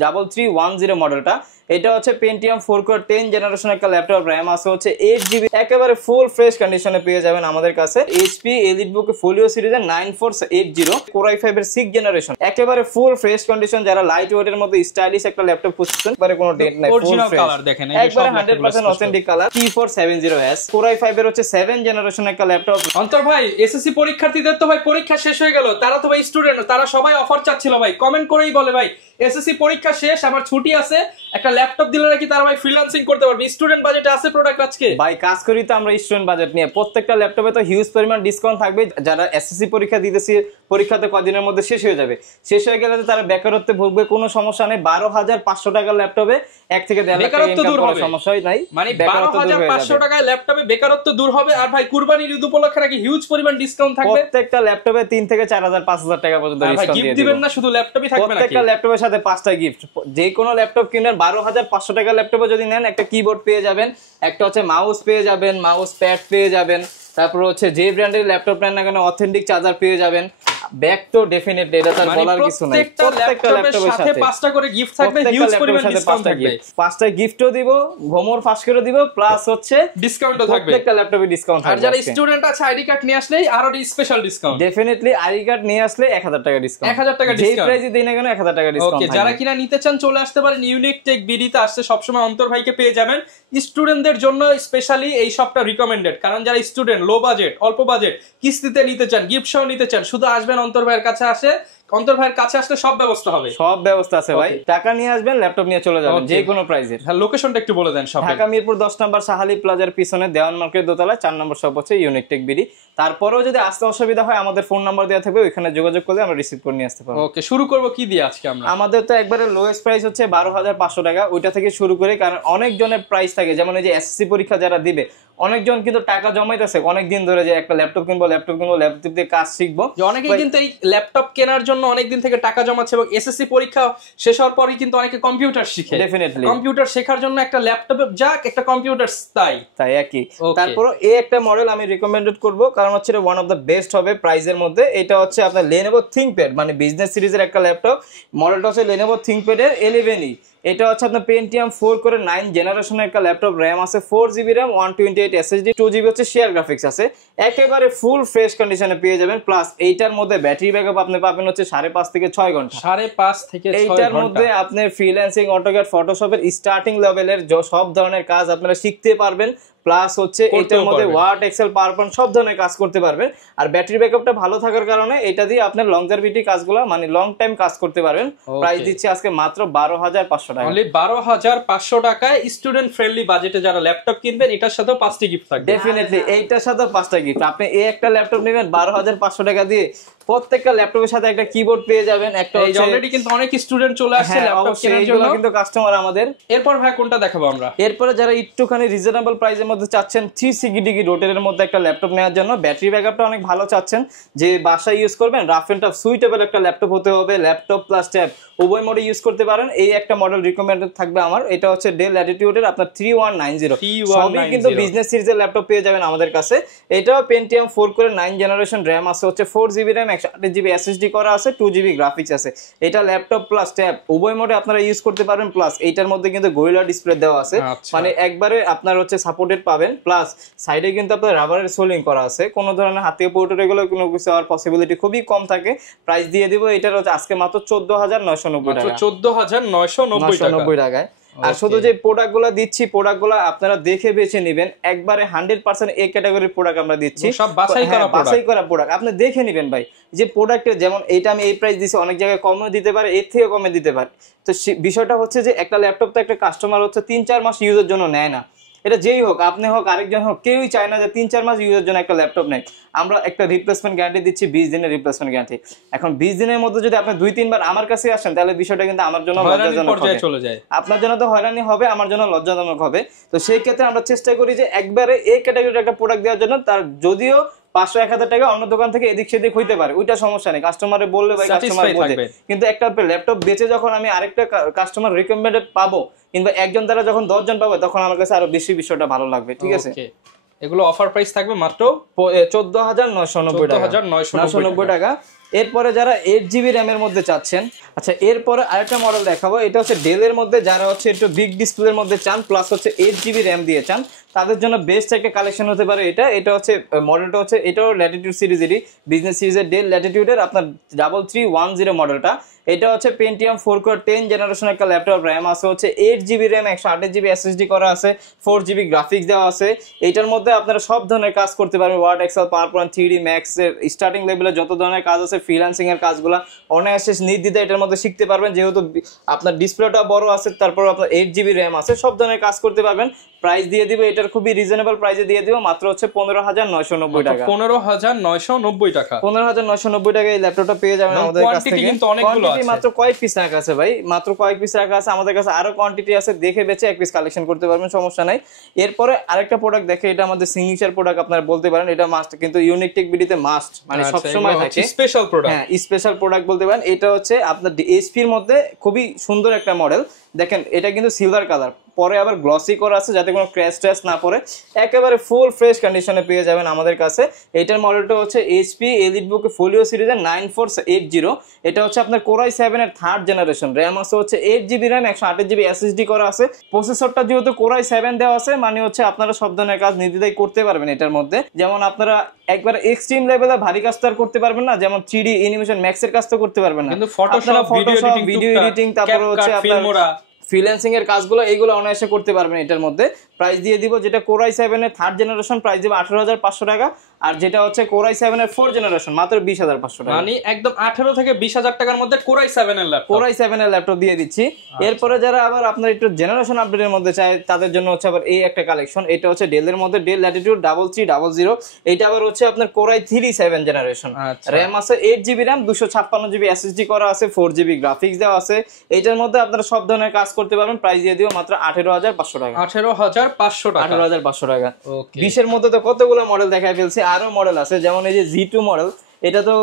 3310 মডেলটা। এটা হচ্ছে Pentium 4 কোর 10 জেনারেশন একটা ল্যাপটপ, র‍্যাম আছে হচ্ছে 8GB, একেবারে ফুল ফ্রেশ কন্ডিশনে পেয়ে যাবেন আমাদের কাছে। HP EliteBook Folio সিরিজের 9480 Core i5 এর 6 জেনারেশন, একেবারে ফুল ফ্রেশ কন্ডিশন। যারা লাইট ওয়েটের মধ্যে স্টাইলিশ একটা ল্যাপটপ খুঁজছেন, একবারে কোনো ডেট নাই, অরিজিনাল কালার দেখেন, একবারে 100% authentic colour, T470S Core i5 এর হচ্ছে 7 জেনারেশন একটা ল্যাপটপ। অন্তর ভাই, এসএসসি পরীক্ষার্থীদের তো ভাই পরীক্ষা শেষ হয়ে গেল, তারা তো ভাই স্টুডেন্ট, তারা সবাই অফার চাচ্ছিল ভাই, কমেন্ট করেই বলে ভাই এসএসসি পরীক্ষা শেষ, আমার ছুটি আছে, একটা ল্যাপটপ দিলে নাকি তারা ভাই ফ্রিল্যান্সিং করতে পারবে। স্টুডেন্ট বাজেটে আছে প্রোডাক্ট আজকে ভাই, কাজ করি তো আমরা স্টুডেন্ট বাজেট নিয়ে। প্রত্যেকটা ল্যাপটপে তো হিউজ পরিমাণ ডিসকাউন্ট থাকবে। যারা এসএসসি পরীক্ষা দিতেছে, পরীক্ষাতে কদিনের মধ্যে শেষ হয়ে যাবে, শেষ হয়ে গেলে তারা বেকারত্বে ভুগবে, কোনো সমস্যা নেই। 12500 টাকার ল্যাপটপে 1 থেকে 1.5 লাখ টাকা ইনকাম করার সমস্যাই নাই, মানে 12500 টাকায় ল্যাপটপে বেকারত্ব দূর হবে। আর ভাই কুরবানির ঈদ উপলক্ষে নাকি হিউজ পরিমাণ ডিসকাউন্ট থাকবে, প্রত্যেকটা ল্যাপটপে 3 থেকে 4000 5000 টাকা পর্যন্ত ডিসকাউন্ট দিয়ে দিবেন না, শুধু ল্যাপটপই থাকবে নাকি? প্রত্যেকটা ল্যাপটপের সাথে 5টা গিফট। যে কোনো ল্যাপটপ কিনেন 12500 টাকার ল্যাপটপে যদি নেন, একটা কিবোর্ড পেয়ে যাবেন, একটা হচ্ছে মাউস পেয়ে যাবেন, মাউস প্যাড পেয়ে যাবেন, তারপর হচ্ছে যে ব্র্যান্ডের ল্যাপটপ নেন না কেন অথেন্টিক চার্জার পেয়ে যাবেন। ব্যাক তো ডেফিনেটলি, এটা তার বলার কিছু নাই। প্রত্যেকটা ল্যাপটপের সাথে 5টা করে গিফট থাকবে, হিউজ পরিমাণ ডিসকাউন্ট থাকবে। 5টা গিফটও দিব, ঘোমর ফাঁস করে দিব, প্লাস হচ্ছে ডিসকাউন্টও থাকবে। প্রত্যেকটা ল্যাপটপে ডিসকাউন্ট থাকবে। আর যারা স্টুডেন্ট আছে আইডি কার্ড নিয়ে আসলেই আরো special discount. Definitely ID card নিয়ে আসলে 1000 টাকা ডিসকাউন্ট, 1000 টাকা ডিসকাউন্ট, যেই প্রাইসে দেই না কেন 1000 টাকা ডিসকাউন্ট। ওকে, যারা কিনা নিতে চান চলে আসতে পারেন ইউনিক টেক বিডিতে। আসছে সবসময় অন্তর ভাইকে পেয়ে যাবেন। স্টুডেন্টদের জন্য স্পেশালি এই শপটা রিকমেন্ডেড, কারণ যারা স্টুডেন্ট, লো বাজেট, অল্প বাজেট, কিস্তিতে নিতে চান, গিফট সহ নিতে চান, শুধু আসবেন অন্তর ভাইয়ের কাছে। অন্তর ভাইয়ের কাছে আসলে সব ব্যবস্থা হবে, সব ব্যবস্থা আছে ভাই। টাকা নিয়ে আসবেন, ল্যাপটপ নিয়ে চলে যাবেন যে কোনো প্রাইসের। হ্যাঁ, লোকেশনটা একটু বলে দেন। সব ঢাকা মিরপুর 10 নম্বর সাহালি প্লাজার পিছনে দেওয়ান মার্কেট দোতলায় 4 নম্বর শপ হচ্ছে ইউনিক টেক বিডি। তারপরেও যদি আসতে অসুবিধা হয়, আমাদের ফোন নাম্বার দেওয়া থাকবে, ওইখানে যোগাযোগ করলে আমরা রিসিভ করে নিয়ে আসতে পারবো। ওকে, শুরু করব কি দিয়ে আজকে আমরা? আমাদের তো একবারে লোয়েস্ট প্রাইস হচ্ছে 12500 টাকা, ওইটা থেকে শুরু করে। কারণ অনেক জনের প্রাইস থাকে, যেমন এই যে এসএসসি পরীক্ষা যারা দিবে, অনেকজন কিন্তু টাকা জমাইতেছে অনেকদিন ধরে, যে একটা ল্যাপটপ কিনবো, ল্যাপটপ দিয়ে কাজ শিখবো। অনেকেই কিন্তু এই ল্যাপটপ কেনার জন্য অনেকদিন থেকে টাকা জমাচ্ছে, এবং এসএসসি পরীক্ষা শেষ হওয়ার পরই কিন্তু অনেকে কম্পিউটার শিখে। ডেফিনেটলি কম্পিউটার শেখার জন্য একটা ল্যাপটপে যাক, একটা কম্পিউটার তাই একই। তারপর এই একটা মডেল আমি রিকমেন্ডেড করব, কারণ হচ্ছে ওয়ান অফ দ্য বেস্ট হবে প্রাইসের মধ্যে। এটা হচ্ছে আপনার Lenovo ThinkPad, মানে বিজনেস সিরিজের একটা ল্যাপটপ। মডেলটা হচ্ছে Lenovo ThinkPad এর 11E। এটা হচ্ছে আপনার Pentium 4 করে 9 জেনারেশনের একটা ল্যাপটপ, র‍্যাম আছে 4GB র‍্যাম, 128 SSD, 2GB হচ্ছে শেয়ার গ্রাফিক্স আছে, একেবারে ফুল ফ্রেশ কন্ডিশনে পেয়ে যাবেন। প্লাস এইটার মধ্যে ব্যাটারি ব্যাকআপ আপনি পাবেন হচ্ছে 5.5 থেকে 6 ঘন্টা। 5.5 থেকে 6 ঘন্টা। এইটার মধ্যে আপনার ফ্রিল্যান্সিং, অটোক্যাড, ফটোশপের স্টার্টিং লেভেলের সব ধরনের কাজ আপনারা শিখতে পারবেন। প্লাস হচ্ছে এটার মধ্যে ওয়ার্ড, এক্সেল, পাওয়ার পয়েন্ট সব ধরনের কাজ করতে পারবেন। আর ব্যাটারি ব্যাকআপটা ভালো থাকার কারণে এটা দিয়ে আপনার লংজারভিটি কাজগুলো, মানে লং টাইম কাজ করতে পারবেন। প্রাইস দিচ্ছি আজকে মাত্র 12500 টাকা, অনলি 12500 টাকায়। স্টুডেন্ট ফ্রেন্ডলি বাজেটে যারা ল্যাপটপ কিনবেন, এটার সাথেও 5টি গিফট থাকবে। ডেফিনেটলি এইটার সাথে 5টা গিফট। আপনি এই একটা ল্যাপটপ নেবেন 12500 টাকা দিয়ে, প্রত্যেকটা ল্যাপটপের সাথে একটা কিবোর্ড পেয়ে যাবেন। একটা অলরেডি কিন্তু অনেক স্টুডেন্ট চলে আসছে ল্যাপটপ কেনার জন্য, কিন্তু কাস্টমার আমাদের। এরপর ভাই কোনটা দেখাবো আমরা? এরপরে যারা একটুখানি রিজনেবল প্রাইসের মধ্যে চাচ্ছেন 360 রোটের মধ্যে একটা ল্যাপটপ নেওয়ার জন্য, ব্যাটারি ব্যাকআপটা অনেক ভালো চাচ্ছেন, যে বাসায় ইউজ করবেন, রাফ এন্ড টাফ সুইটেবল একটা ল্যাপটপ হতে হবে, ল্যাপটপ প্লাস ট্যাব উভয় মোডে ইউজ করতে পারেন, এই একটা মডেল রিকমেন্ডেড থাকবে আমার। এটা হচ্ছে ডেল ল্যাটিটিউডের আপনার 3190। সবই কিন্তু বিজনেস সিরিজের ল্যাপটপ পেয়ে যাবেন আমাদের কাছে। এটাও Pentium 4 করে 9 জেনারেশন, র‍্যাম আছে হচ্ছে 4GB র‍্যাম, 128GB SSD করা আছে, 2GB গ্রাফিক্স আছে। এটা ল্যাপটপ প্লাস ট্যাব উভয় মোডে আপনারা ইউজ করতে পারবেন। প্লাস এইটার মধ্যে কিন্তু গরিলা ডিসপ্লে দেওয়া আছে, মানে একবারে আপনার হচ্ছে সাপোর্টেড পাবেন। প্লাস সাইডে কিন্তু আপনার রাবারের সোলিং করা আছে, কোনো ধরনের হাতে পোর্টের এগুলো কোনো কিছু হওয়ার পসিবিলিটি খুবই কম থাকে। প্রাইস দিয়ে দিব এটার হচ্ছে আজকে মাত্র 14990 টাকা, 14990 টাকায়। আর শুধু যে প্রোডাক্টগুলো দিচ্ছি, প্রোডাক্টগুলো আপনারা দেখে বেছে নেবেন, একবারে 100% এ ক্যাটাগরির প্রোডাক্ট আমরা দিচ্ছি, সব বাছাই করা প্রোডাক্ট। আপনি দেখে নেবেন ভাই, যে প্রোডাক্টের যেমন এইটা আমি এই প্রাইস দিছি, অনেক জায়গায় কমও দিতে পারে, এর থেকে কমে দিতে পারে। তো বিষয়টা হচ্ছে যে একটা ল্যাপটপ তো একটা কাস্টমার হচ্ছে 3-4 মাস ইউজের জন্য নেয় না। এটা যেই হোক, আপনি হোক, আরেকজন হোক, কেউই চায় না যে 3-4 মাস ইউজের জন্য একটা ল্যাপটপ নেয়। আমরা একটা রিপ্লেসমেন্ট গ্যারান্টি দিচ্ছি, 20 দিনের রিপ্লেসমেন্ট গ্যারান্টি। এখন 20 দিনের মধ্যে যদি আপনি 2-3 বার আমার কাছে আসেন, তাহলে বিষয়টা কিন্তু আমার জন্য লজ্জাজনক হবে, আপনার জন্য তো হয়রানি হবে, আমার জন্য লজ্জাজনক হবে। তো সেই ক্ষেত্রে আমরা চেষ্টা করি যে একবারে এই ক্যাটাগরির একটা প্রোডাক্ট দেওয়ার জন্য। তার যদিও 500-1000 টাকা অন্য দোকান থেকে এদিক সেদিক হইতে পারে, ওইটা সমস্যা নেই, কাস্টমারে বললে ভাই কাস্টমার বলবে। কিন্তু একটা ল্যাপটপ বেচে যখন আমি আরেকটা কাস্টমার রিকমেন্ডেড পাবো, কিংবা একজন দ্বারা যখন 10 জন পাবো, তখন আমার কাছে আরো বেশি বিষয়টা ভালো লাগবে। ঠিক আছে, এগুলো অফার প্রাইস থাকবে মাত্র 14990 টাকা। এরপরে যারা 8 GB র্যামের মধ্যে চাচ্ছেন, আচ্ছা এরপরে আরেকটা মডেল দেখাবো। এটা হচ্ছে ডেলের মধ্যে যারা হচ্ছে একটু বিগ ডিসপ্লের মধ্যে চান প্লাস হচ্ছে 8 GB র্যাম দিয়ে চান, তাদের জন্য বেস্ট একটা কালেকশন হতে পারে এটা। এটা হচ্ছে মডেলটা হচ্ছে এটাও ল্যাটিটিউড সিরিজেরই, বিজনেস সিরিজের ডেল ল্যাটিটিউডের আপনার 3310 মডেলটা। এটা হচ্ছে পেন্টিয়াম 4 কোর 10 জেনারেশন একটা ল্যাপটপ, র্যাম আছে হচ্ছে 8 GB র্যাম, 128 GB SSD করা আছে, 4 GB গ্রাফিক্স দেওয়া আছে। এটার মধ্যে আপনারা সব ধরনের কাজ করতে পারবেন, Word, Excel, PowerPoint, 3D Max এর স্টার্টিং লেভেলে যত ধরনের কাজ আছে, ফ্রিল্যান্সিং এর কাজগুলো অনায়াসে নির্দ্বিধায় এটার মধ্যে শিখতে পারবেন। যেহেতু আপনার ডিসপ্লেটা বড় আছে, তারপর আপনার 8 GB র্যাম আছে, সব ধরনের কাজ করতে পারবেন। প্রাইস দিয়ে দিব এটার খুবই রিজনেবল প্রাইসে দিয়ে দিব, মাত্র হচ্ছে 15,990 টাকা। 15,990 টাকা, 15,990 টাকা এই ল্যাপটপটা পেয়ে যাবেন আমাদের কাছ থেকে। কিন্তু অনেকগুলো আছে, মাত্র কয়েক পিস রাখা আছে ভাই, মাত্র কয়েক পিস রাখা আছে। আমাদের কাছে আরো কোয়ান্টিটি আছে, দেখে বেচে এক পিস কালেকশন করতে পারবেন, সমস্যা নাই। এরপরে আরেকটা প্রোডাক্ট দেখে, এটা আমাদের সিগনেচার প্রোডাক্ট আপনারা বলতে পারেন, এটা মাস্ট, কিন্তু ইউনিক টেক বিডিতে মাস্ট, মানে সব সময় থাকে স্পেশাল প্রোডাক্ট। হ্যাঁ, স্পেশাল প্রোডাক্ট বলতে পারেন। এটা হচ্ছে আপনার এইচপি এর মধ্যে খুবই সুন্দর একটা মডেল। দেখেন এটা কিন্তু সিলভার কালার, পরে আবার গ্লসি করা আছে যাতে কোনো ক্র্যাশ ট্র্যাশ না পড়ে, একেবারে ফুল ফ্রেশ কন্ডিশনে পেয়ে যাবেন আমাদের কাছে। এটার মডেলটা হচ্ছে এইচপি এলিটবুক ফোলিও সিরিজের 9480। এটা হচ্ছে আপনার কোরাই 7 এর 3rd জেনারেশন, র্যাম আছে হচ্ছে 8 GB র্যাম, 128 GB SSD করা আছে। প্রসেসরটা যেহেতু কোরাই 7 দেওয়া আছে, মানে হচ্ছে আপনারা সব ধরনের কাজ নির্দ্বিধায় করতে পারবেন এটার মধ্যে। যেমন আপনারা একবার এক্সট্রিম লেভেলে ভারী কাজ তো আর করতে পারবেন না, যেমন 3D অ্যানিমেশন ম্যাক্স এর কাজ তো করতে পারবেন না, কিন্তু ফটোশপ, ভিডিও এডিটিং, তারপরে হচ্ছে আপনার ফ্রিল্যান্সিং এর কাজগুলো, এইগুলো অনায়াসে করতে পারবেন এটার মধ্যে। প্রাইস দিয়ে দিব যেটা কোরাই 7 এর 3rd জেনারেশন, প্রাইস দিব 18,500 টাকা। আর যেটা হচ্ছে কোরাই 7 এর 4th জেনারেশন, মাত্র 20,500 টাকা। মানে একদম 18 থেকে 20,000 টাকার মধ্যে কোরাই 7 এর ল্যাপটপ, কোরাই 7 এর ল্যাপটপ দিয়ে দিচ্ছি। এরপরে যারা আবার আপনার একটু জেনারেশন আপডেটের মধ্যে চায়, তাদের জন্য হচ্ছে আবার এই একটা কালেকশন। এটা হচ্ছে ডেলের মধ্যে ডেল ল্যাটিটিউড 3300। এটা আবার হচ্ছে আপনার কোরাই 7 জেনারেশন, র্যাম আছে 8 GB র্যাম, 256 GB SSD করা আছে, 4 GB গ্রাফিক্স দেওয়া আছে। এটার মধ্যে আপনারা সব ধরনের কাজ করতে পারবেন। প্রাইস দিয়ে দিও মাত্র 18,500 টাকা। 18,500 টাকা, 18,500 টাকা। 20 এর মধ্যে তো কতগুলো মডেল দেখায় ফেলছি, আরো মডেল আছে, যেমন এই যে Z2 মডেল। এটা তো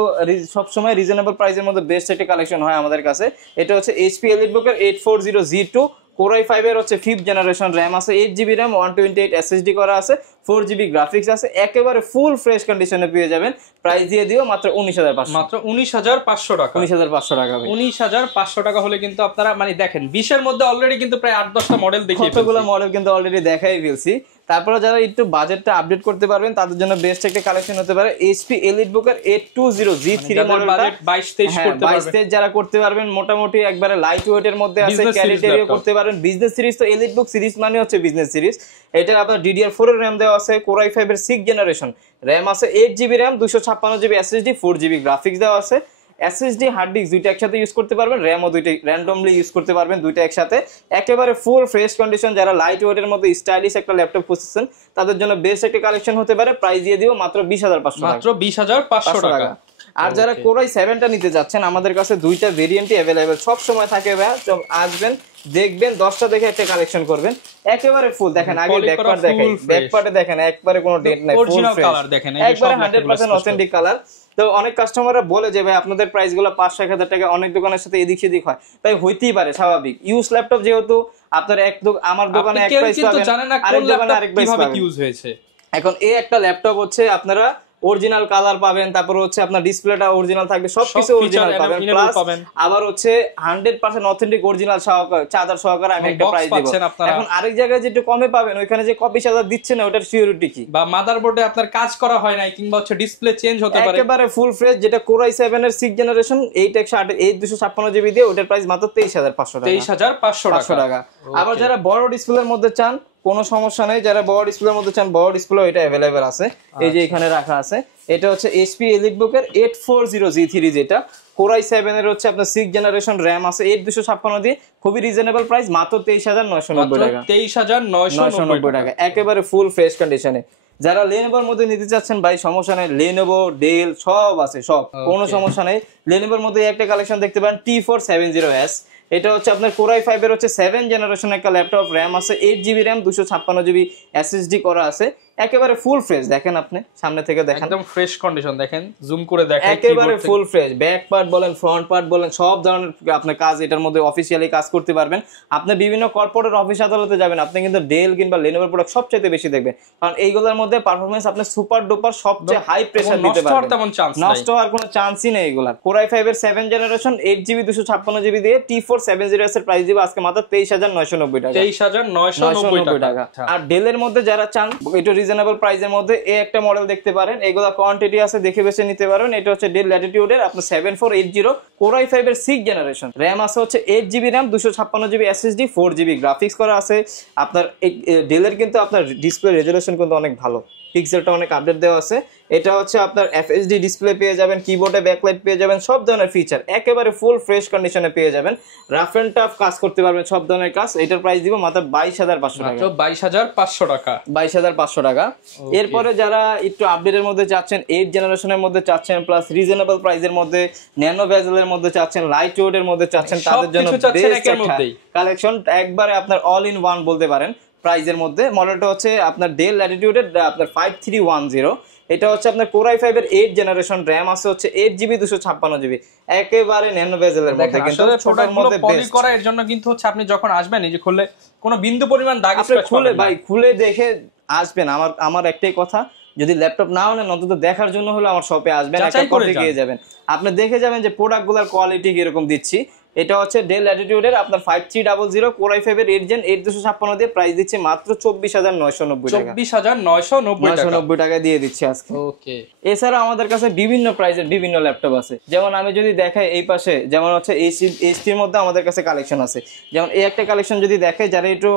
সবসময় রিজনেবল প্রাইসের মধ্যে বেস্ট একটা কালেকশন হয় আমাদের কাছে। এটা হচ্ছে এইচপি এলিটবুক এর 840Z2, কোরাই 5 এর হচ্ছে 5th জেনারেশন, র্যাম আছে 8 GB র্যাম, 128 SSD করা আছে, 4 GB গ্রাফিক্স আছে, একেবারে ফুল ফ্রেশ কন্ডিশনে পেয়ে যাবেন। প্রাইস দিয়ে দিও মাত্র 19,500, মাত্র 19,500 টাকা। 19,500 টাকা, 19,500 টাকা হলে কিন্তু আপনারা মানে দেখেন 20 এর মধ্যে অলরেডি কিন্তু প্রায় 8-10টা মডেল দেখিয়ে ফেলছি, কতগুলো মডেল কিন্তু অলরেডি দেখাই ফেলছি। তারপরে যারা একটু বাজেটটা আপডেট করতে পারবেন, তাদের জন্য বেস্ট একটা কালেকশন হতে পারে এইচপি এলিটবুক এর 820Z3 মডেলটা। বাজেট 22-23 করতে পারবেন, 22-23 যারা করতে পারবেন, মোটামুটি একবারে লাইট ওয়েট এর মধ্যে আছে, ক্যারিটারিও করতে পারবেন। বিজনেস সিরিজ তো এলিটবুক সিরিজ মানে হচ্ছে বিজনেস সিরিজ। এটা আপনার DDR4 এর র্যাম দেওয়া আছে, কোরাই 5 এর 6th জেনারেশন, র্যাম আছে 8 GB RAM, 256 GB SSD, 4 GB graphics দেওয়া আছে। SSD হার্ড ডিস্ক দুইটা একসাথে ইউজ করতে পারবেন, র্যামও দুইটা র্যান্ডমলি ইউজ করতে পারবেন, দুইটা একসাথে, একেবারে ফুল ফ্রেশ কন্ডিশন। যারা লাইট ওয়েটের মধ্যে স্টাইলিশ একটা ল্যাপটপ খুঁজছেন, তাদের জন্য বেস্ট একটা কালেকশন হতে পারে। প্রাইস দিয়ে দিও মাত্র 20,500 টাকা, মাত্র 20,500 টাকা। আর যারা কোরাই 7টা নিতে যাচ্ছেন, আমাদের কাছে দুইটা ভেরিয়েন্টই अवेलेबल সব সময় থাকে ভাই। আসবেন, দেখবেন, 10টা দেখে একটা কালেকশন করবেন, একেবারে ফুল। দেখেন আগে ব্যাকপার্ট দেখাই, ব্যাকপার্টে দেখেন একবারে কোনো ডেট নাই, অরিজিনাল কালার দেখেন, একবারে 100% অথেন্টিক কালার। তো অনেক কাস্টমাররা বলে যে ভাই আপনাদের প্রাইস গুলো 5-1,000 টাকা অনেক দোকানের সাথে এদিক সেদিক হয়, তাই হইতেই পারে, স্বাভাবিক। ইউজ ল্যাপটপ যেহেতু আপনার আমার দোকানে এক প্রাইস পাবেন, আরেক দোকানে আরেক প্রাইস পাবেন। ইউজ হয়েছে এখন এই একটা ল্যাপটপ হচ্ছে আপনারা অরিজিনাল কালার পাবেন, তারপর হচ্ছে আপনার ডিসপ্লেটা অরিজিনাল থাকবে, সবকিছু অরিজিনাল পাবেন, প্লাস আবার হচ্ছে 100% অথেন্টিক অরিজিনাল চার্জার সহকারে আমি একটা প্রাইস দেব। এখন আরেক জায়গায় যেটা কমে পাবেন, ওইখানে যে কপি চার্জার দিচ্ছে না, ওটার সিকিউরিটি কি, বা মাদারবোর্ডে আপনার কাজ করা হয় নাই, কিংবা হচ্ছে ডিসপ্লে চেঞ্জ হতে পারে, একেবারে ফুল ফ্রেশ। যেটা কোরাই 7 এর 6th জেনারেশন 8 GB দিয়ে, ওটার প্রাইস মাত্র 23,500 টাকা, 23,500 টাকা। আবার যারা বড় ডিসপ্লের মধ্যে চান, কোনো সমস্যা নেই, যারা বড় ডিসপ্লের মধ্যে চান, বড় ডিসপ্লে এটা अवेलेबल আছে, এই যে এখানে রাখা আছে। এটা হচ্ছে এইচপি এলিটবুক এর 840Z3, যেটা কোরাই 7 এর হচ্ছে আপনার 6th জেনারেশন, র্যাম আছে 8256 দিয়ে, খুবই রিজনেবল প্রাইস, মাত্র 23,990 টাকা, 23,990 টাকা, একেবারে ফুল ফ্রেশ কন্ডিশনে। যারা লেনোভোর মধ্যে নিতে চাচ্ছেন ভাই, সমস্যা নেই, লেনোভো, ডেল সব আছে, সব কোনো সমস্যা নেই। লেনোভোর মধ্যে একটা কালেকশন দেখতে পারেন T470S। এটা হচ্ছে আপনার কোরাই 5 এর হচ্ছে 7th জেনারেশন একটা ল্যাপটপ, র্যাম আছে 8 GB র্যাম, 256 GB SSD করা আছে, একেবারে ফুল ফ্রেশ, দেখেন আপনি সামনে থেকে দেখেন একদম ফ্রেশ কন্ডিশন, দেখেন জুম করে দেখেন একেবারে ফুল ফ্রেশ। ব্যাক পার্ট বলেন, ফ্রন্ট পার্ট বলেন, সব ধরনের আপনি কাজ এটার মধ্যে অফিসিয়ালি কাজ করতে পারবেন। আপনি বিভিন্ন কর্পোরেট অফিস আদালতে যাবেন, আপনি কিন্তু ডেল কিংবা লেনোভোর প্রোডাক্ট সবচেয়ে বেশি দেখবেন, কারণ এইগুলোর মধ্যে পারফরমেন্স আপনি সুপার ডুপার সবচেয়ে হাই প্রেসার দিতে পারবেন, নষ্ট হওয়ার কোনো চান্সই নেই এগুলা। কোরাই 5 এর 7 জেনারেশন 8GB 256GB দিয়ে T4 70S এর প্রাইস দিব আজকে মাত্র 23,990 টাকা। 23,990 টাকা। আর ডেলের মধ্যে যারা চান একটু রিজনেবল প্রাইসের মধ্যে এই একটা মডেল দেখতে পারেন, এগুলা কোয়ান্টিটি আছে দেখে বেছে নিতে পারবেন। এটা হচ্ছে ডেল ল্যাটিটিউড এর আপনার 7480 কোরাই 5 এর 6 জেনারেশন, র‍্যাম আছে হচ্ছে 8GB RAM, 256GB SSD, 4GB graphics করা আছে। আপনার ডেলের কিন্তু আপনার ডিসপ্লে রেজোলিউশন কিন্তু অনেক ভালো, পিক্সেলটা অনেক আপডেট দেওয়া আছে। এটা হচ্ছে আপনার FHD ডিসপ্লে পেয়ে যাবেন, কিবোর্ডে ব্যাকলাইট পেয়ে যাবেন, সব ধরনের ফিচার একেবারে ফুল ফ্রেশ কন্ডিশনে পেয়ে যাবেন। রাফ এন্ড টাফ কাজ করতে পারবেন সব ধরনের কাজ। এটার প্রাইস দিব মাত্র 22,500 টাকা। 22,500 টাকা, 22,500 টাকা। এরপরে যারা একটু আপডেটের মধ্যে চাচ্ছেন, 8 জেনারেশনের মধ্যে চাচ্ছেন, প্লাস রিজনেবল প্রাইসের মধ্যে, ন্যানো ভেজেলের মধ্যে চাচ্ছেন, লাইট ওয়েটের মধ্যে চাচ্ছেন, তাদের জন্য বেস্ট কালেকশন একবারে আপনার অল ইন ওয়ান বলতে পারেন প্রাইজের মধ্যে। মডেলটা হচ্ছে আপনার ডেল ল্যাটিটিউডের আপনার 5310। এটা হচ্ছে আপনার কোরাই 5 এর 8 জেনারেশন, র‍্যাম আছে হচ্ছে 8GB 256GB, একেবারে ন্যানো ভেজেলের মধ্যে, কিন্তু ছোটর মধ্যে বেস্ট করা। এর জন্য কিন্তু হচ্ছে আপনি যখন আসবেন এই যে খুললে কোনো বিন্দু পরিমাণ দাগ স্ক্র্যাচ খুলে ভাই খুলে দেখে আসবেন। আমার একটাই কথা, যদি ল্যাপটপ নাও নেন অন্তত দেখার জন্য হলে আমার শপে আসবেন, একটা কপি পেয়ে যাবেন, আপনি দেখে যাবেন যে প্রোডাক্টগুলোর কোয়ালিটি কিরকম দিচ্ছি। এটা হচ্ছে ডেল ল্যাটিটিউডের আপনার 5300 কোরাই 5 এর 8 জেন 8256 দিয়ে প্রাইস দিচ্ছে মাত্র 24,990 টাকা। 24,990 টাকা দিয়ে দিচ্ছি আজকে। ওকে। এছাড়া আমাদের কাছে বিভিন্ন প্রাইসের বিভিন্ন ল্যাপটপ আছে, যেমন আমি যদি দেখাই এই পাশে, যেমন হচ্ছে এইচপির মধ্যে আমাদের কাছে কালেকশন আছে। যেমন এই একটা কালেকশন যদি দেখে, যারা একটু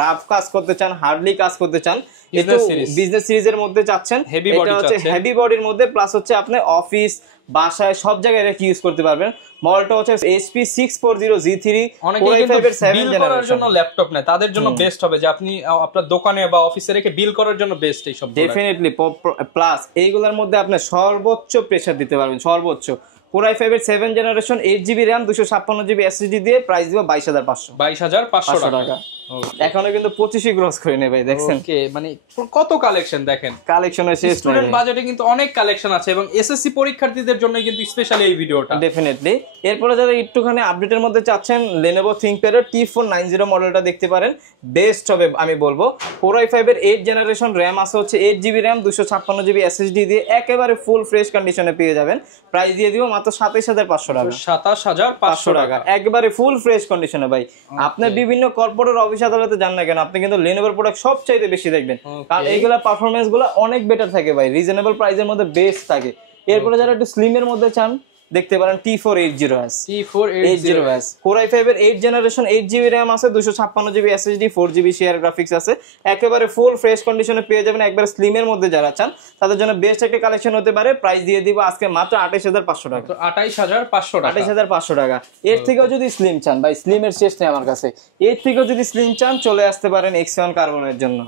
রাফ কাজ করতে চান, হার্ডলি কাজ করতে চান, একটু বিজনেস সিরিজের মধ্যে চাচ্ছেন, এটা হচ্ছে হেভি বডির মধ্যে, প্লাস হচ্ছে আপনি অফিস বাসায় সব জায়গায় রেখে ইউজ করতে পারবেন। মডেলটা হচ্ছে HP 640G3 কোরাই 5 এর 7 জেনারেশন জন্য ল্যাপটপ নেয়, তাদের জন্য বেস্ট হবে যে আপনি আপনার দোকানে বা অফিসে রেখে বিল করার জন্য বেস্ট এই সব। ডেফিনেটলি প্লাস এইগুলোর মধ্যে আপনি সর্বোচ্চ প্রেসার দিতে পারবেন, সর্বোচ্চ। কোরাই 5 এর 7 generation 8GB RAM 256GB SSD দিয়ে প্রাইস দিব 22,500 টাকা। এখনো কিন্তু 25 ক্রস করে নেবে, দেখছেন ওকে। মানে কত কালেকশন দেখেন, কালেকশনের শেষ নাই। স্টুডেন্ট বাজেটে কিন্তু অনেক কালেকশন আছে এবং এসএসসি পরীক্ষার্থীদের জন্য কিন্তু স্পেশালি এই ভিডিওটা। ডেফিনেটলি। এরপরে যারা একটুখানি আপডেটের মধ্যে চাচ্ছেন, Lenovo ThinkPad এর T490 মডেলটা দেখতে পারেন, বেস্ট হবে আমি বলবো। কোরাই 5 এর 8 জেনারেশন, র‍্যাম আছে হচ্ছে 8GB র‍্যাম 256GB SSD দিয়ে একেবারে ফুল ফ্রেশ কন্ডিশনে পেয়ে যাবেন। প্রাইস দিয়ে দিব মাত্র 27,500 টাকা। 27,500 টাকা, একবারে ফুল ফ্রেশ কন্ডিশনে ভাই। আপনার বিভিন্ন কর্পোরেট অফিস আদালতে যান না কেন, আপনি কিন্তু লেনোভোর প্রোডাক্ট সবচাইতে বেশি দেখবেন, কারণ এইগুলা পারফরমেন্স গুলো অনেক বেটার থাকে ভাই, রিজনেবল প্রাইসের মধ্যে বেস্ট থাকে। এরপরে যারা একটু স্লিমের মধ্যে চান, দেখতে পারেন T480S কোরাই 5 এর 8 জেনারেশন, 8GB র‍্যাম আছে, 256GB SSD, 4GB share graphics আছে, একেবারে ফুল ফ্রেশ কন্ডিশনে পেয়ে যাবেন। একবার স্লিমের মধ্যে যারা চান তাদের জন্য বেস্ট একটা কালেকশন হতে পারে। প্রাইস দিয়ে দিব আজকে মাত্র 28,500 টাকা। 28,500 টাকা। এর থেকেও যদি স্লিম চান ভাই, স্লিমের শেষ নেই আমার কাছে, এর থেকেও যদি স্লিম চান চলে আসতে পারেন X1 কার্বনের জন্য।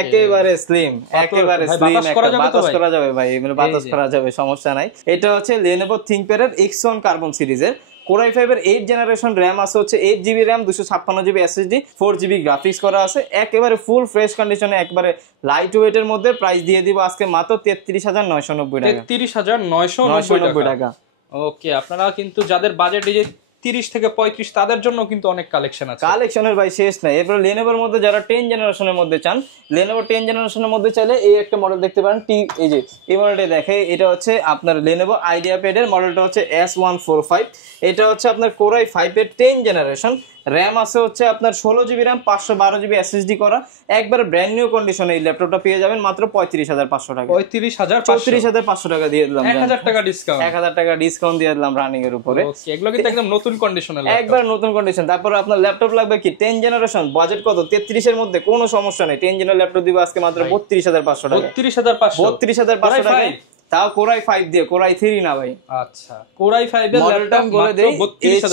একেবারে স্লিম, একেবারে স্লিম, বাতাস করা যাবে ভাই, মানে বাতাস করা যাবে, সমস্যা নাই। এটা হচ্ছে Lenovo ThinkPad এর X1 কার্বন সিরিজের কোরাই 5 এর 8 জেনারেশন, র‍্যাম আছে হচ্ছে 8GB RAM 256GB SSD, 4GB graphics করা আছে, একেবারে ফুল ফ্রেশ কন্ডিশনে, একবারে লাইট ওয়েটের মধ্যে। প্রাইস দিয়ে দিব আজকে মাত্র 33,990 টাকা। 33,990 টাকা। ওকে। আপনারা কিন্তু যাদের বাজেট এই যে 30 থেকে 35 তাদের জন্য কিন্তু অনেক কালেকশন আছে, কালেকশনের ভাই শেষ নাই। এরপর Lenovoর মধ্যে যারা 10 জেনারেশনের মধ্যে চান, Lenovo 10 জেনারেশনের মধ্যে চাইলে এই একটা মডেল দেখতে পারেন। এই যে এই মডেলটা দেখে, এটা হচ্ছে আপনার Lenovo IdeaPad এর মডেলটা হচ্ছে S145। এটা হচ্ছে আপনার কোরাই 5 এর 10 জেনারেশন, র‍্যাম আছে হচ্ছে আপনার 16GB র‍্যাম 512GB SSD করা, একবার ব্র্যান্ড নিউ কন্ডিশনে এই ল্যাপটপটা পেয়ে যাবেন মাত্র 35,500 টাকা। 34,500 টাকা দিয়ে দিলাম, 1000 টাকা ডিসকাউন্ট, 1000 টাকা ডিসকাউন্ট দিয়ে দিলাম রানিং এর উপরে। ওকে। এগুলো কিন্তু একদম নতুন কন্ডিশনে ল্যাপটপ, একবার নতুন কন্ডিশন। তারপর আপনার ল্যাপটপ লাগবে কি 10 জেনারেশন, বাজেট কত 33 এর মধ্যে, কোনো সমস্যা নেই, 10 জেনারেল ল্যাপটপ দিব আজকে মাত্র 32,500 টাকা। 32,500 টাকা, তাও কোরাই 5 দিয়ে, কোরাই 3 না ভাই। আচ্ছা, কোরাই 5 এর ল্যাপটপ বলে দেই,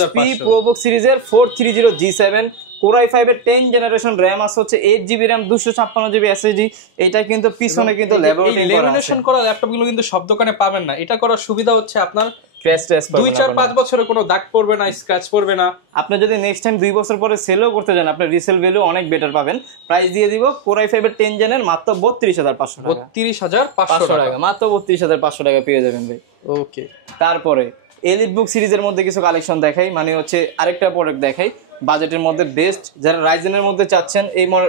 HP ProBook সিরিজের 430G7 কোরাই 5 এর 10 জেনারেশন, র‍্যাম আছে হচ্ছে 8GB র‍্যাম 256GB SSD। এটা কিন্তু পিছনে কিন্তু ল্যামিনেশন করা ল্যাপটপ গুলো কিন্তু সব দোকানে পাবেন না। এটা করার সুবিধা হচ্ছে আপনার ক্র্যাশ ট্র্যাশ 2-4-5 বছরে কোনো দাগ পড়বে না, স্ক্র্যাচ পড়বে না। আপনি যদি নেক্সট টাইম 2 বছর পরে সেলও করতে যান, আপনার রিসেল ভ্যালু অনেক বেটার পাবেন। প্রাইস দিয়ে দিব Core i5 এর 10 জেনের মাত্র 32500 টাকা। 32500 টাকা, মাত্র 32500 টাকা পেয়ে যাবেন ভাই। ওকে, তারপরে এলিট বুক সিরিজের মধ্যে কিছু কালেকশন দেখাই, মানে হচ্ছে আরেকটা প্রোডাক্ট দেখাই বাজেটের মধ্যে বেস্ট। যারা রাইজেনের মধ্যে চাচ্ছেন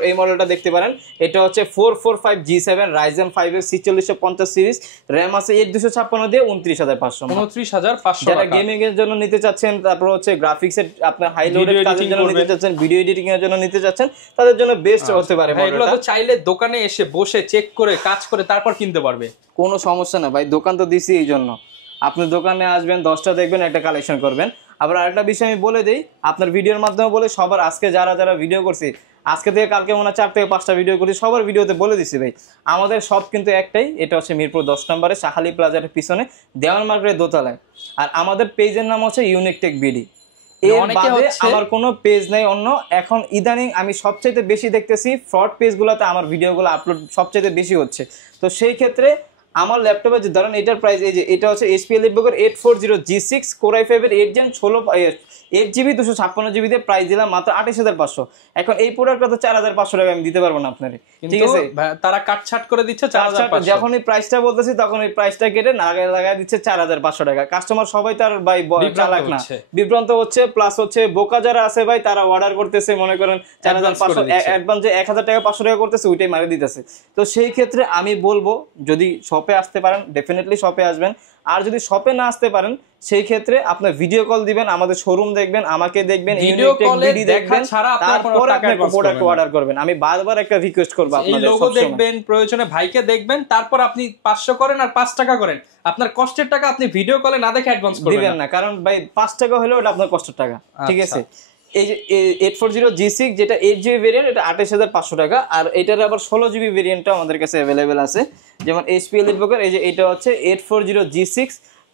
এই মডেলটা দেখতে পারেন। এটা হচ্ছে 445G7 রাইজেন 5 এর 4650 সিরিজ, র্যাম আছে 8256 দিয়ে 29500। 29500 যারা টাকা। গেমিং এর জন্য নিতে চাচ্ছেন, তারপর হচ্ছে গ্রাফিক্স এর আপনার হাই লোডেড কাজের জন্য নিতে চাচ্ছেন, ভিডিও এডিটিং এর জন্য নিতে চাচ্ছেন, তাদের জন্য বেস্ট হতে পারে ভাই এগুলো মডেলটা। তো চাইলে দোকানে এসে বসে চেক করে কাজ করে তারপর কিনতে পারবে, কোনো সমস্যা না ভাই, দোকান তো দিছি এই জন্য। আপনি দোকানে আসবেন, 10টা দেখবেন, একটা কালেকশন করবেন। আবার আরেকটা বিষয় আমি বলে দিই, আপনার ভিডিওর মাধ্যমে বলে সবার, আজকে যারা যারা ভিডিও করছি, আজকে থেকে কালকে মনে হয় 4 থেকে 5টা ভিডিও করছি, সবার ভিডিওতে বলে দিছি ভাই, আমাদের সব কিন্তু একটাই, এটা হচ্ছে মিরপুর 10 নম্বরে শাহালি প্লাজার পিছনে দেওয়ান মার্কেটের দোতলায়। আর আমাদের পেজের নাম হচ্ছে ইউনিক টেক বিডি। এর বাদে আমার কোনো পেজ নাই অন্য। এখন ইদানিং আমি সবচেয়ে বেশি দেখতেছি ফ্রড পেজগুলোতে আমার ভিডিওগুলো আপলোড সবচেয়ে বেশি হচ্ছে। তো সেই ক্ষেত্রে আমার ল্যাপটপে যে ধরেন এটার প্রাইস, এই যে এটা হচ্ছে HP এলিটবুকের 840G6 Core i5 এর 8 জেন 8GB 256GB দিয়ে প্রাইস দিলাম মাত্র 28500। এখন এই প্রোডাক্টটা তো 4500 টাকা আমি দিতে পারবো না আপনারে, ঠিক আছে? তারা কাটছাট করে দিচ্ছে 4500। যখন এই প্রাইসটা বলতেছি তখন এই প্রাইসটা কেটে লাগায় দিচ্ছে 4500 টাকা। কাস্টমার সবাই তার ভাই চালাক না, বিভ্রান্ত হচ্ছে। প্লাস হচ্ছে বোকা যারা আছে ভাই, তারা অর্ডার করতেছে, মনে করেন 4500 অ্যাডভান্স যে 1000 টাকা 500 টাকা করতেছে, ওইটাই মারি দিতেছে। তো সেই ক্ষেত্রে আমি বলবো, যদি শপে আসতে পারেন ডেফিনেটলি শপে আসবেন। আর যদি শপে না আসতে পারেন, সেই ক্ষেত্রে আপনার ভিডিও কল দিবেন, আমাদের শোরুম দেখবেন, আমাকে দেখবেন, ভিডিও কলে দেখা ছাড়া তারপর আপনি প্রোডাক্ট অর্ডার করবেন। আমি বারবার একটা রিকোয়েস্ট করব, আপনাদের এই লোগো দেখবেন, প্রয়োজনে ভাইকে দেখবেন, তারপর আপনি 500 করেন আর 5 টাকা করেন, আপনার কষ্টের টাকা আপনি ভিডিও কলে না দেখে অ্যাডভান্স করবেন দিবেন না, কারণ ভাই 5 টাকা হলেও এটা আপনার কষ্টের টাকা, ঠিক আছে? এই যে 840G6 যেটা 8GB ভেরিয়েন্ট, এটা 28500 টাকা। আর এটার আবার 16GB ভেরিয়েন্টটা আমাদের কাছে अवेलेबल আছে। যেমন HP এলিটবুকের এই যে এটা হচ্ছে 840G6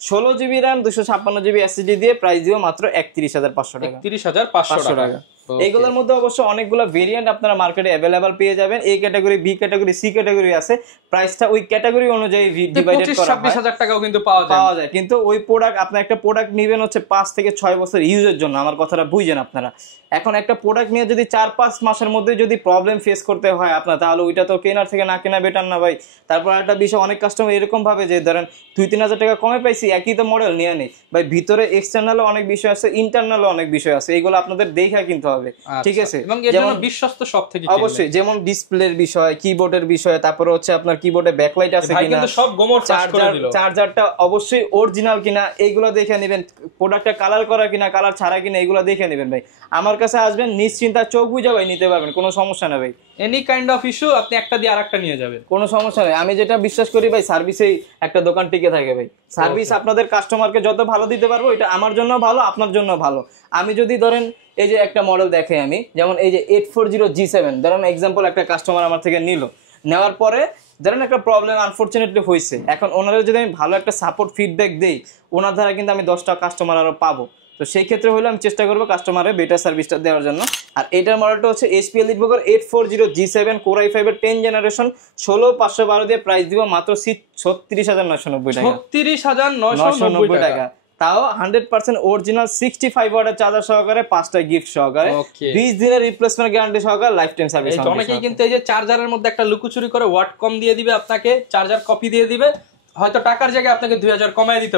16GB RAM 256GB SSD দিয়ে প্রাইস দিও মাত্র 31500 টাকা। 31500 টাকা। এইগুলোর মধ্যে অবশ্য অনেকগুলো ভেরিয়েন্ট আপনারা মার্কেটে अवेलेबल পেয়ে যাবেন। এই category, B category, C category আছে। প্রাইসটা ওই ক্যাটাগরি অনুযায়ী ডিভাইডেড করা হয়। 25-26000 টাকাও কিন্তু পাওয়া যায়। কিন্তু ওই প্রোডাক্ট, আপনি একটা প্রোডাক্ট নেবেন হচ্ছে 5 থেকে 6 বছর ইউজের জন্য, আমার কথাটা বুঝেন আপনারা। এখন একটা প্রোডাক্ট নিয়ে যদি 4-5 মাসের মধ্যে যদি প্রবলেম ফেস করতে হয় আপনার, তাহলে ওইটা তো কেনার থেকে না কেনা বেটার না ভাই? তারপর একটা বিষয়, অনেক কাস্টমার এরকম ভাবে যে ধরেন 2-3000 টাকা কমে পাইছি, একই তো মডেল নিয়ে নেই ভাই। ভিতরে এক্সটার্নালও অনেক বিষয় আছে, ইন্টারনালও অনেক বিষয় আছে, এইগুলো আপনাদের দেখা কিনতে হবে, ঠিক আছে? এবং এর জন্য বিশ্বস্ত সব থেকে অবশ্যই, যেমন ডিসপ্লের বিষয়, কিবোর্ডের বিষয়, তারপরে হচ্ছে আপনার কিবোর্ডে ব্যাকলাইট আছে কিনা, কিন্তু সব গোমর ফাঁস করে দিল, চার্জারটা অবশ্যই অরিজিনাল কিনা, এইগুলো দেখে নেবেন। প্রোডাক্টটা কালার করা কিনা, কালার ছাড়া কিনা, এগুলো দেখে নেবেন ভাই। আমার কাছে আসবেন, নিশ্চিন্তা চোখ বুঝা ভাই নিতে পারবেন, কোনো সমস্যা না ভাই। এনি কাইন্ড অফ ইস্যু আপনি একটা দিয়ে আরেকটা নিয়ে যাবেন, কোনো সমস্যা নেই। আমি যেটা বিশ্বাস করি ভাই, সার্ভিসেই একটা দোকান টিকে থাকে ভাই। সার্ভিস আপনাদের কাস্টমারকে যত ভালো দিতে পারবো, এটা আমার জন্য ভালো, আপনার জন্য ভালো। আমি যদি ধরেন এই যে একটা মডেল দেখে, আমি যেমন এই যে 840G7 ধরেন এক্সাম্পল, একটা কাস্টমার আমার থেকে নিল, নেওয়ার পরে ধরেন একটা প্রবলেম আনফরচুনেটলি হয়েছে। এখন ওনারা যদি আমি ভালো একটা সাপোর্ট ফিডব্যাক দেই, ওনার দ্বারা কিন্তু আমি 10টা কাস্টমার আরো পাবো। তো সেই ক্ষেত্রে হলে আমি চেষ্টা করবো কাস্টমারের বেটার সার্ভিসটা দেওয়ার জন্য। আর এটার মডেলটা হচ্ছে HP এলিটবুকের 840G7 Core i5 এর 10 জেনারেশন 16512 দিয়ে প্রাইস দিব মাত্র 36990 টাকা। 36990 টাকা, তাও 100% অরিজিনাল 65 ওয়াটের চার্জার সহকারে, 5টা গিফট সহকারে, 20 দিনের রিপ্লেসমেন্ট গ্যারান্টি সহকারে, লাইফ টাইম সার্ভিস। অনেকেই কিন্তু এই যে চার্জারের মধ্যে একটা লুকোচুরি করে ওয়াট কম দিয়ে দিবে আপনাকে, চার্জার কপি দিয়ে দিবে, হয়তো টাকার জায়গায় আপনাকে 2000 কমায় দিতে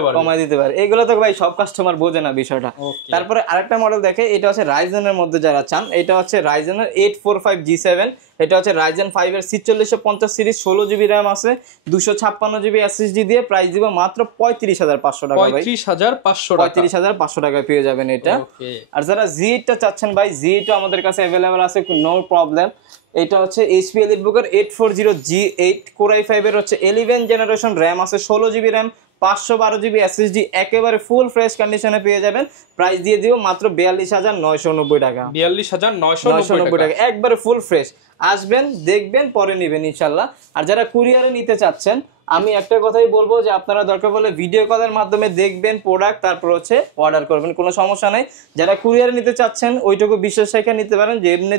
পারে। এইগুলো তো ভাই সব কাস্টমার বোঝে না বিষয়টা। তারপরে আরেকটা মডেল দেখে, এটা হচ্ছে রাইজেনের মধ্যে যারা চান, এটা হচ্ছে রাইজেনের 845G7, এটা হচ্ছে রাইজেন 5 এর 4650 সিরিজ, 16GB RAM আছে, 256GB SSD দিয়ে প্রাইস দিব মাত্র 35500 টাকা ভাই। 35500 টাকায় পেয়ে যাবেন এটা। আর যারা Z8 টা চাচ্ছেন ভাই, Z8 আমাদের কাছে अवेलेबल আছে, নো প্রবলেম। এটা হচ্ছে HP এলিটবুকের 840G8 Core i5 এর হচ্ছে 11 জেনারেশন, RAM আছে 16GB RAM, 512GB SSD, একেবারে ফুল ফ্রেশ কন্ডিশনে পেয়ে যাবেন। প্রাইস দিয়ে দিও মাত্র 42990 টাকা। 42990 টাকা, একবারে ফুল ফ্রেশ। আসবেন, দেখবেন, পরে নেবেন ইনশাআল্লাহ। আর যারা কুরিয়ারে নিতে চাচ্ছেন, আমি একটা কথাই বলবো যে আপনারা দরকার পড়লে ভিডিও কলের মাধ্যমে দেখবেন প্রোডাক্ট, তারপর হচ্ছে অর্ডার করবেন, কোনো সমস্যা নাই। যারা কুরিয়ারে নিতে চাচ্ছেন ওইটুকু বিশ্বাস রেখে নিতে পারেন যে এমনি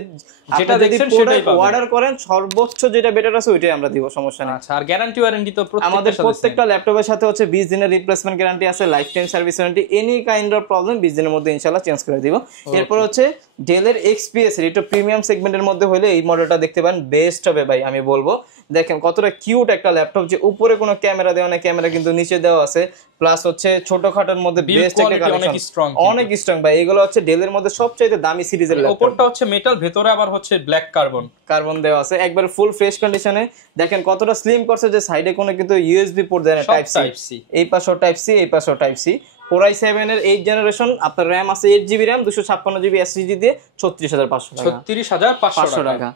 যেটা যদি দেখছেন সেটাই পাবেন। অর্ডার করেন সর্বোচ্চ যেটা বেটার আছে ওইটাই আমরা দিব, সমস্যা নেই। আচ্ছা, আর গ্যারান্টি ওয়ারেন্টি তো আমাদের প্রত্যেকটা ল্যাপটপের সাথে হচ্ছে 20 দিনের রিপ্লেসমেন্ট গ্যারান্টি আছে, life time service warranty, any kind of problem 20 দিনের মধ্যে ইনশাআল্লাহ চেঞ্জ করে দিব। এরপর হচ্ছে ডেলের এক্সপিএস, এটা প্রিমিয়াম সেগমেন্টের মধ্যে হলে এই মডেলটা দেখতে পারেন, বেস্ট হবে ভাই আমি বলবো। দেখেন কতটা কিউট একটা ল্যাপটপ, যে উপরে কোনো ক্যামেরা দেওয়া নেই, ক্যামেরা কিন্তু নিচে দেওয়া আছে, প্লাস হচ্ছে ছোটখাটোর মধ্যে বেস্ট একটা কালেকশন, অনেক স্ট্রং ভাই। এগুলো হচ্ছে ডেলের মধ্যে সবচেয়ে দামি সিরিজের ল্যাপটপ। উপরটা হচ্ছে মেটাল, ভেতরে আবার হচ্ছে ব্ল্যাক কার্বন দেওয়া আছে, একবার ফুল ফ্রেশ কন্ডিশনে। দেখেন কতটা স্লিম করছে, যে সাইডে কোনো কিন্তু ইউএসবি পোর্ট দেয় না, টাইপ সি, এই পাশেও টাইপ সি, এই পাশেও টাইপ সি। Core i7 এর 8 জেনারেশন, আপনার RAM আছে 8GB RAM, 256GB SSD দিয়ে 36500 টাকা। 36500 টাকা।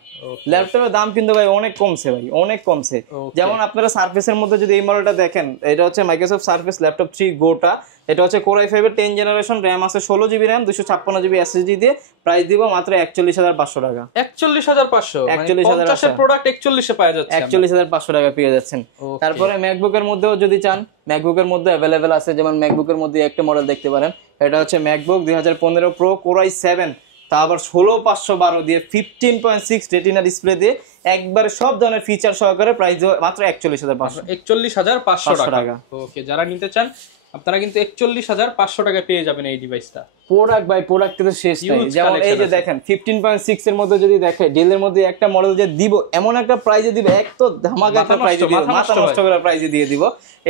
ল্যাপটপের দাম কিন্তু ভাই অনেক কমছে ভাই, অনেক কমছে। যেমন আপনারা সারফেসের মধ্যে যদি এই মডেলটা দেখেন, এটা হচ্ছে মাইক্রোসফট সারফেস ল্যাপটপ 3 গোটা, এটা হচ্ছে Core i5 এর 10 জেনারেশন, RAM আছে 16GB RAM, 256GB SSD দিয়ে, প্রাইস দিব মাত্র 41500 টাকা। 41500, 50 এর প্রোডাক্ট 41 এ পাওয়া যাচ্ছে, 41500 টাকা পেয়ে যাচ্ছেন। তারপরে ম্যাকবুকের মধ্যেও যদি চান, ম্যাকবুকের মধ্যে अवेलेबल আছে, যেমন ম্যাকবুকের মধ্যে একটা মডেল দেখতে পারেন, এটা হচ্ছে ম্যাকবুক 2015 প্রো Core i7, তা আবার 16512 দিয়ে 15.6 রেটিনা ডিসপ্লে দিয়ে, একবারে সব ধরনের ফিচার সহকারে, প্রাইস মাত্র 41500। 41500 টাকা। ওকে, যারা নিতে চান আপনারা কিন্তু 41500 টাকায় পেয়ে যাবেন এই ডিভাইসটা। প্রোডাক্ট বাই প্রোডাক্ট তো শেষ নাই। যেমন এই যে দেখেন 15.6 এর মধ্যে যদি দেখে, ডেলের মধ্যে একটা মডেল যে দিব, এমন একটা প্রাইজে দিব, এক তো ধামাকা একটা প্রাইজে দিব, মাথা নষ্ট করা প্রাইজে দিয়ে দিব।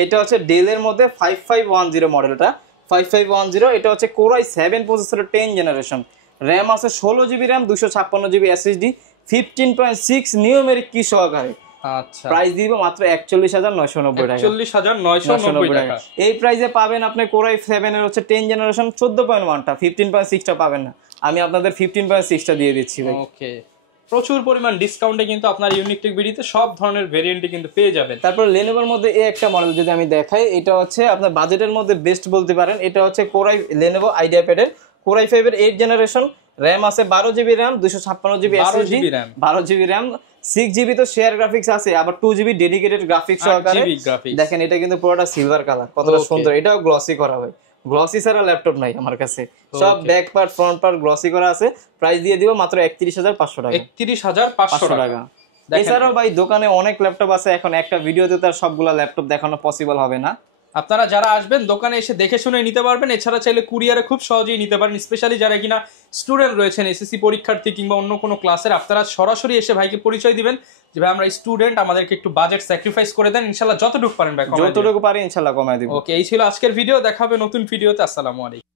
এটা হচ্ছে ডেলের মধ্যে 5510 মডেলটা, 5510, এটা হচ্ছে Core i7 প্রসেসরের 10 জেনারেশন, RAM আছে 16GB RAM, 256GB SSD, 15.6 numeric কি সহকারে। আচ্ছা, প্রাইস দিব মাত্র 41990 টাকা। 44990 টাকা। এই প্রাইসে পাবেন আপনি Core i7 এর হচ্ছে 10 জেনারেশন 14.1টা, 15.6টা পাবেন না, আমি আপনাদের 15.6টা দিয়ে দিচ্ছি ভাই। ওকে, প্রচুর পরিমাণ ডিসকাউন্টে কিন্তু আপনার ইউনিক টেক বিডিতে সব ধরনের ভেরিয়েন্টে কিন্তু পেয়ে যাবেন। তারপর Lenovoর মধ্যে এই একটা মডেল যদি আমি দেখাই, এটা হচ্ছে আপনার বাজেটের মধ্যে বেস্ট বলতে পারেন। এটা হচ্ছে Lenovo IdeaPad এর Core i5 এর 8 জেনারেশন, RAM আছে 12GB RAM, 256GB SSD, 12GB RAM, 6GB তো শেয়ার গ্রাফিক্স আছে, আবার 2GB ডেডিকেটেড গ্রাফিক্স সহকারে। দেখেন এটা কিন্তু পুরোটা সিলভার কালার, কতটা সুন্দর। এটাও গ্লসি করা হয়, গ্লসি ছাড়া ল্যাপটপ নাই আমার কাছে, সব back part front part glossy করা আছে। প্রাইস দিয়ে দিব মাত্র 31500 টাকা। 31500 টাকা। এছাড়াও ভাই দোকানে অনেক ল্যাপটপ আছে, এখন একটা ভিডিওতে তার সবগুলা ল্যাপটপ দেখানো পসিবল হবে না। আপনারা যারা আসবেন দোকানে এসে দেখে শুনে নিতে পারবেন। এছাড়া চাইলে কুরিয়ারে খুব সহজেই নিতে পারেন, স্পেশালি যারা কিনা স্টুডেন্ট রয়েছেন, এসএসসি পরীক্ষার্থী কিংবা অন্য কোনো ক্লাসের, আপনারা সরাসরি এসে ভাইকে পরিচয় দিবেন যে ভাই আমরা স্টুডেন্ট, আমাদেরকে একটু বাজেট স্যাক্রিফাইস করে দেন, ইনশাআল্লাহ যতটুকু পারেন ভাই, যতটুকু পারি ইনশাআল্লাহ কমায় দিব। ওকে, এই ছিল আজকের ভিডিও, দেখা হবে নতুন ভিডিওতে। আসসালামু আলাইকুম।